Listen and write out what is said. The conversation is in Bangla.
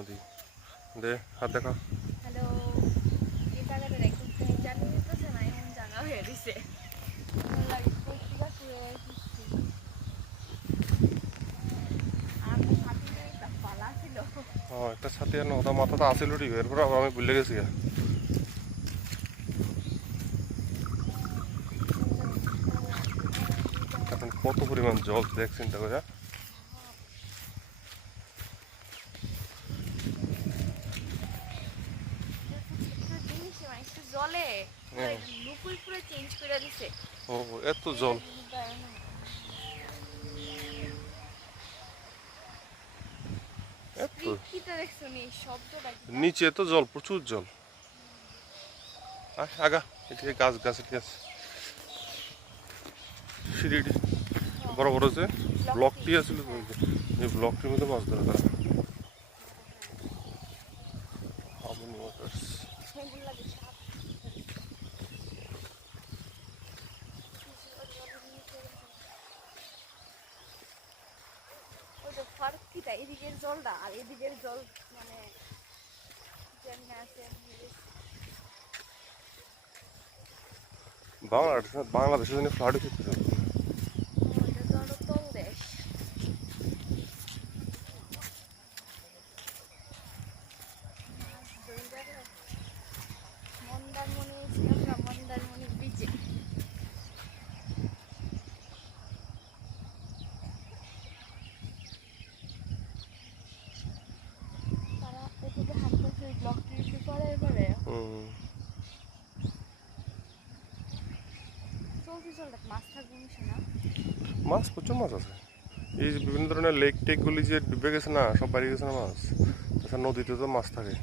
নদী দে হাত দেখা। হ্যালো, এই জায়গাটা দেখুন জানি তো না এমন জায়গা হয়ে দিছে লাগে পত্রিকা পুরো আমি ভাবি না একটা পালা ছিল। একটা ছাতি আর ওটা মাথাটা আসিল ঠিক এরপর আবার আমি ভুলে গেছি। এখন কত পরিমাণ জল দেখ চিন্তা করে। জিনিস একটু জলে লুকুই পুরো চেঞ্জ করে দিছে। ও এত জল এত কিটা দেখছো নি শব্দটা নিচে এত জল প্রচুর জল। আগা এদিকে গাছ গাছ ঠিক আছে সিঁড়িটি বড় বড় যে ব্লকটি আছিল এই ব্লকটির মধ্যে মাছ ধরে তারা। ফার্ক কিটা এদিকের জলটা আর এদিকের জল মানে যেমন আছে বাংলাদেশে জানি ফ্লাড হচ্ছে। মন্দারমণি বিচে তারা এদিকে হাঁটতেছে ব্লকটি একটু পরে এবারে চলতে চলতে মাছ থাকবে না। মাছ প্রচুর মাছ আছে এই বিভিন্ন ধরনের লেক টেকগুলি যে ডুবে গেছে না সব বাড়ি গেছে না মাছ। তাছাড়া নদীতে তো মাছ থাকে।